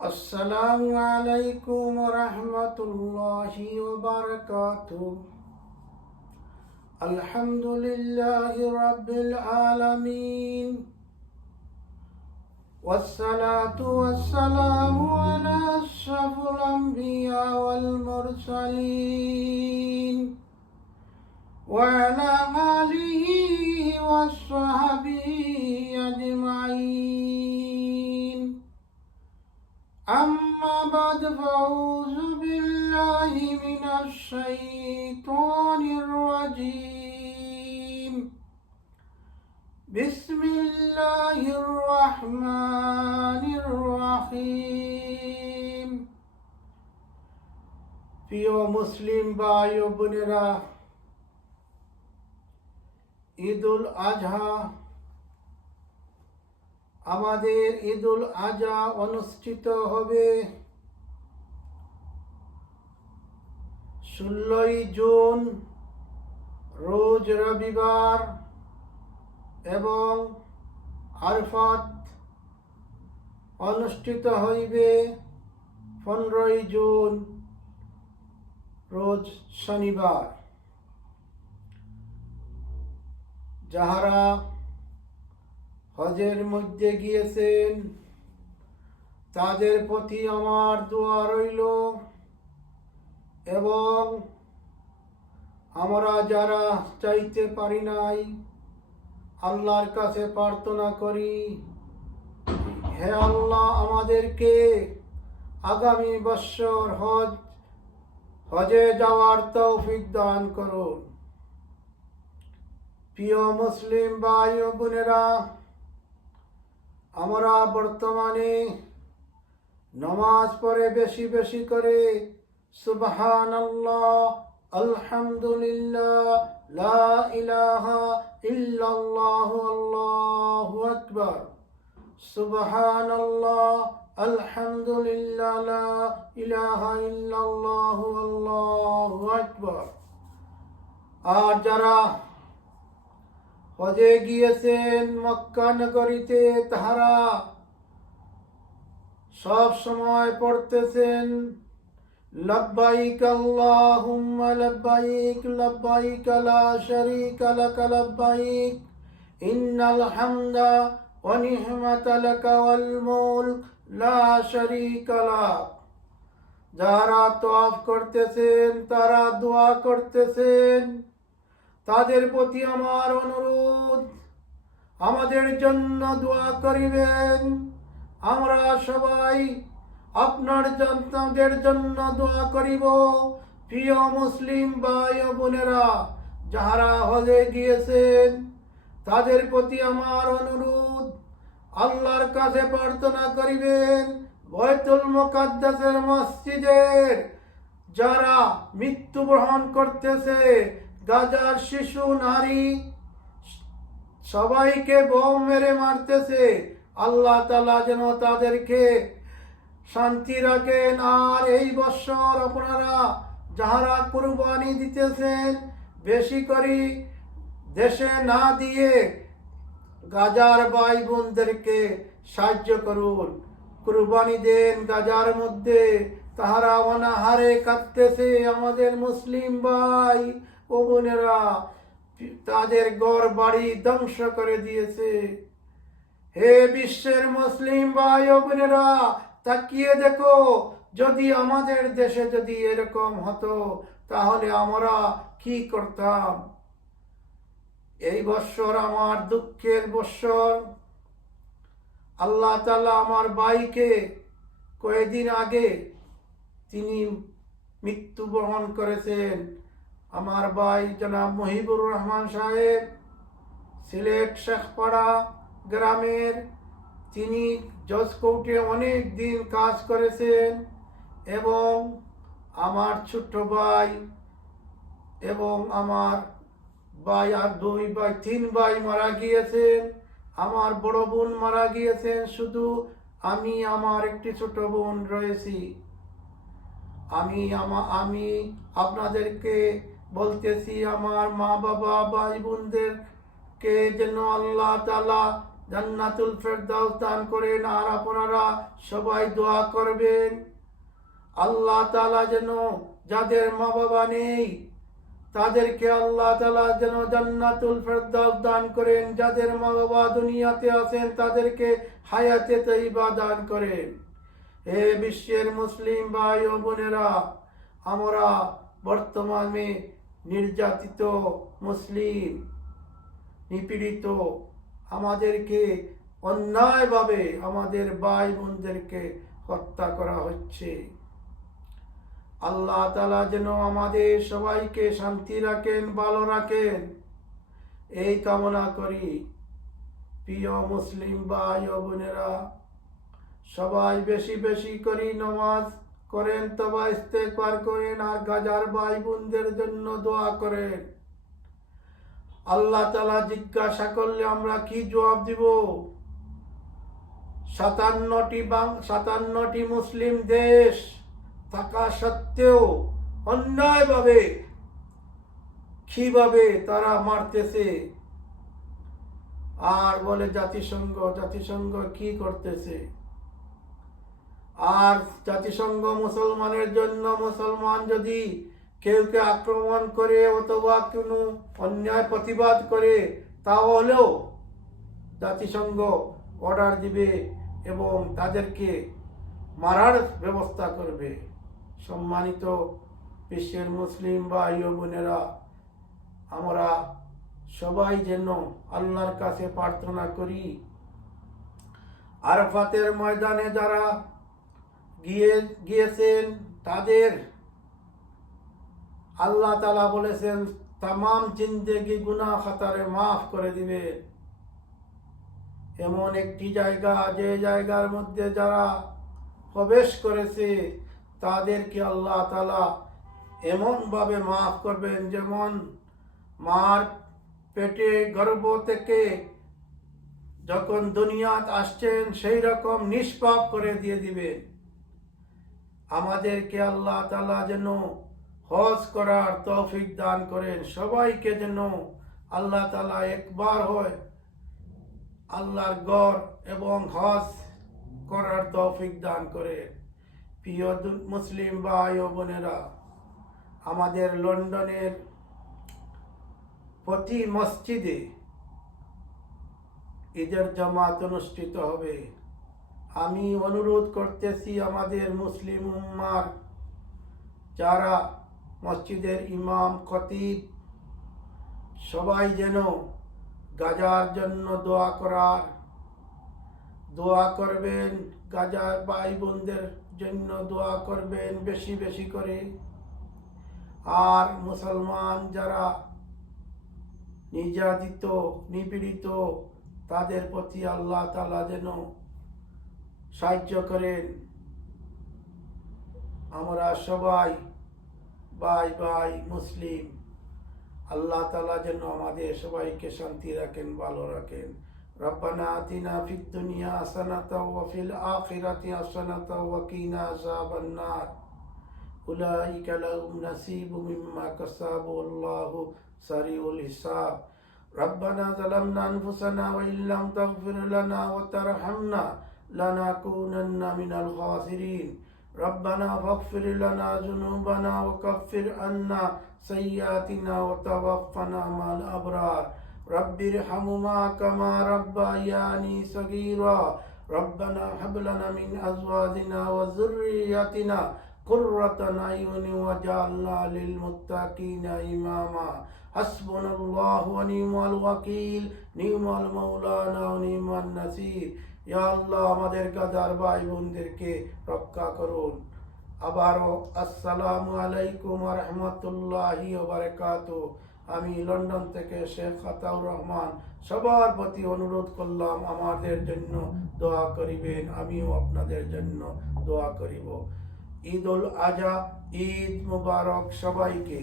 السلام عليكم ورحمة الله وبركاته. الحمد لله رب العالمين، والصلاة والسلام على أشرف الأنبياء والمرسلين وعلى آله وصحبه أجمعين. أما بعد، فأعوذ بالله من الشيطان الرجيم. بسم الله الرحمن الرحيم. প্রিয় মুসলিম ভাই ও বোনেরা, ঈদুল আজহা, আমাদের ঈদুল আজহা অনুষ্ঠিত হবে 16 জুন রোজ রবিবার এবং আরফাত অনুষ্ঠিত হইবে 15 জুন রোজ শনিবার। যাহারা হজের মধ্যে গিয়েছেন তাদের প্রতি আমার দোয়া রইল, এবং আমরা যারা চাইতে পারি নাই আল্লাহর কাছে প্রার্থনা করি, হে আল্লাহ, আমাদেরকে আগামী বৎসর হজে যাওয়ার তৌফিক দান করুন। প্রিয় মুসলিম ভাই ও বোনেরা, আমরা বর্তমানে নামাজ পড়ে বেশি বেশি করে সুবহানাল্লাহ, আলহামদুলিল্লাহ, লা ইলাহা ইল্লাল্লাহু, আল্লাহু আকবার, সুবহানাল্লাহ, আলহামদুলিল্লাহ, লা ইলাহা ইল্লাল্লাহু, আল্লাহু আকবার। আর যারা হজে গিয়েছেন মক্কা নগরীতে, তাহারা সব সময় পড়তেছেন লব্বাইক আল্লাহুম্মা লব্বাইক, লব্বাইক লা শারীকা লাক লব্বাইক, ইন্নাল হামদা ওয়া নি'মাতা লাকা ওয়াল মুলক লা শারীকা লাক। যারা তওয়াফ করতেছেন, তারা দোয়া করতেছেন, তাদের প্রতি আমার অনুরোধ, আমাদের জন্য দোয়া করিবেন। আমরা সবাই আপনাদের জন্য দোয়া করিব। প্রিয় মুসলিম ভাই ও বোনেরা, যাহারা হজে গিয়েছেন তাদের প্রতি আমার অনুরোধ, আল্লাহর কাছে প্রার্থনা করিবেন, বাইতুল মুকাদ্দাসের মসজিদের যারা মৃত্যুবরণ করতেছে, গাজার শিশু, নারী, সবাইকে বোম মেরে মারতেছে, আল্লাহ তাআলা যেন তাদেরকে শান্তি রাখেন। আর এই বছর আপনারা যাহারা কুরবানি দিতেছেন, বেশি করে দেশে না দিয়ে গাজার ভাই বোনদেরকে সাহায্য করুন, কুরবানি দেন। গাজার মধ্যে তাহারা অনাহারে কাঁদতেছে, আমাদের মুসলিম ভাই ও বোনেরা, তাদের ঘর বাড়ি ধ্বংস করে দিয়েছে। হে বিশ্বের মুসলিম ভাই ও বোনেরা, তাকিয়ে দেখো, যদি আমাদের দেশে যদি এরকম হতো তাহলে আমরা কি করতাম। এই বৎসর আমার দুঃখের বৎসর। আল্লাহ তাআলা আমার ভাইকে কয়েকদিন আগে তিনি মৃত্যুবরণ করেছেন। আমার ভাই জনাব মহিবুর রহমান সাহেব, সিলেট শেখপাড়া গ্রামের, তিনি জজ কোর্টে অনেক দিন কাজ করেছেন, এবং আমার ছোট ভাই এবং আমার ভাই আর 2 ভাই 3 ভাই মারা গিয়েছেন। আমার বড় বোন মারা গিয়েছেন, শুধু আমি আমার একটি ছোট বোন রয়েছি। আমি আপনাদেরকে বলতেছি, আমার মা বাবা ভাই বোনদেরকে যেন আল্লাহ তাআলা জান্নাতুল ফেরদাউস দান করেন। আর আপনারা সবাই দোয়া করবেন আল্লাহ তাআলা যেন যাদের মা বাবা নেই তাদেরকে আল্লাহ তাআলা যেন জান্নাতুল ফেরদাউস দান করেন। যাদের মা বাবা দুনিয়াতে আছেন তাদেরকে হায়াতে তৈয়বা দান করেন। হে বিশ্বের মুসলিম ভাই ও বোনেরা, আমরা বর্তমানে নির্যাতিত মুসলিম, নিপীড়িত, আমাদেরকে অন্যায়ভাবে আমাদের ভাই বোনদেরকে হত্যা করা হচ্ছে। আল্লাহ তাআলা যেন আমাদের সবাইকে শান্তি রাখেন, ভালো রাখেন, এই কামনা করি। প্রিয় মুসলিম ভাই ও বোনেরা, সবাই বেশি বেশি করে নামাজ করেন, তওবা ইস্তেগফার করেন, আর গাজার ভাই বোনদের জন্য দোয়া করেন। আল্লাহ তাআলা জিজ্ঞাসা করলে আমরা কি জবাব দিব? 57টি মুসলিম দেশ থাকা সত্ত্বেও অন্যায়ভাবে কিভাবে তারা মারতেছে, আর বলে জাতিসংঘ কি করতেছে? আর জাতিসংঘ মুসলমানের জন্য, মুসলমান যদি কেউকে আক্রমণ করে অথবা কোনো অন্যায় প্রতিবাদ করে তাহলেও জাতিসংঘ অর্ডার দিবে এবং তাদেরকে মারার ব্যবস্থা করবে। সম্মানিত বিশ্বের মুসলিম ভাই ও বোনেরা, আমরা সবাই যেন আল্লাহর কাছে প্রার্থনা করি আরাফাতের ময়দানে যারা গিয়েছেন তাদের আল্লাহ তাআলা বলেছেন তামাম জিন্দেগি গুনাহ খাতারে মাফ করে দিবে। এমন একটি জায়গা, যে জায়গার মধ্যে যারা প্রবেশ করেছে তাদেরকে আল্লাহ তাআলা এমনভাবে মাফ করবেন যেমন মার পেটে গর্ভ থেকে যখন দুনিয়াত আসছেন সেই রকম নিষ্পাপ করে দিয়ে দিবেন। আমাদেরকে আল্লাহ তাআলা যেন হজ করার তৌফিক দান করেন। সবাইকে যেন আল্লাহ তাআলা একবার হয় আল্লাহর ঘর এবং হজ করার তৌফিক দান করেন। প্রিয় মুসলিম ভাই ও বোনেরা, আমাদের লন্ডনের প্রতি মসজিদে ঈদের জামাত অনুষ্ঠিত হবে। আমি অনুরোধ করতেছি আমাদের মুসলিম উম্মার যারা মসজিদের ইমাম, খতিব, সবাই যেন গাজার জন্য দোয়া করবেন। গাজার ভাই বোনদের জন্য দোয়া করবেন বেশি বেশি করে। আর মুসলমান যারা নির্যাতিত, নিপীড়িত, তাদের প্রতি আল্লাহ তাআলা যেন সাহায্য করেন। আমরা সবাই ভাই ভাই মুসলিম, আল্লাহ তাআলা যেন আমাদের সবাইকে শান্তি রাখেন, ভালো রাখেন। রব্বানা আতিনা ফিদ দুনিয়া হাসানাতাও ওয়া ফিল আখিরাতি হাসানাতাও ওয়া কিনা আযাবান নার। উলাইকা লাহুম নাসিবুম মিম্মা কাসাবু আল্লাহু সারিউল হিসাব। রব্বানা যালামনা আনফুসানা ওয়া ইল্লাম তাগফির লানা ওয়া তারহামনা লানাকুনান্না মিনাল খাসিরিন। ربنا فاغفر لنا ذنوبنا وكفر عنا سيئاتنا وتوفنا مع الأبرار. رب ارحمهما كما ربياني صغيرا. ربنا هب لنا من أزواجنا وذرياتنا قرة أعين واجعلنا للمتقين إماما. حسبنا الله ونعم الوكيل نعم المولانا ونعم النصير. ইয়া আল্লাহ, আমাদের গাজার ভাই বোনদেরকে রক্ষা করুন। আবারও আসসালামু আলাইকুম ওয়া রাহমাতুল্লাহি ওয়া বারাকাতুহু। আমি লন্ডন থেকে শেখ আতাউর রহমান সবার প্রতি অনুরোধ করলাম আমাদের জন্য দোয়া করিবেন। আমিও আপনাদের জন্য দোয়া করিব। ঈদ উল আজহা, ঈদ মুবারক সবাইকে।